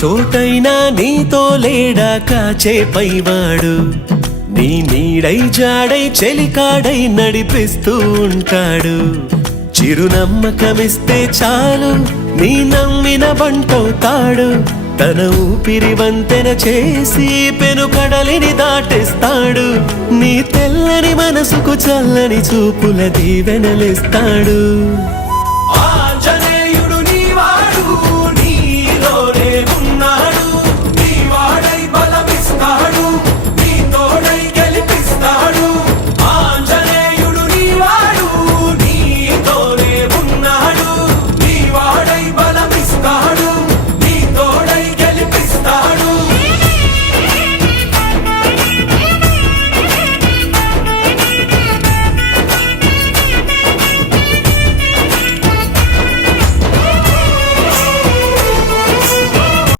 చోటైనా నీతో లేడా కాచే పైవాడు నీ నీడై జాడై చెలికాడై నడిపిస్తూ ఉంటాడు చిరునమ్మకమిస్తే చాలు నీ నమ్మిన బంటవుతాడు తన ఊపిరి వంతెన చేసి పెను కడలిని దాటేస్తాడు నీ తెల్లని మనసుకు చల్లని చూపుల దీవెనలిస్తాడు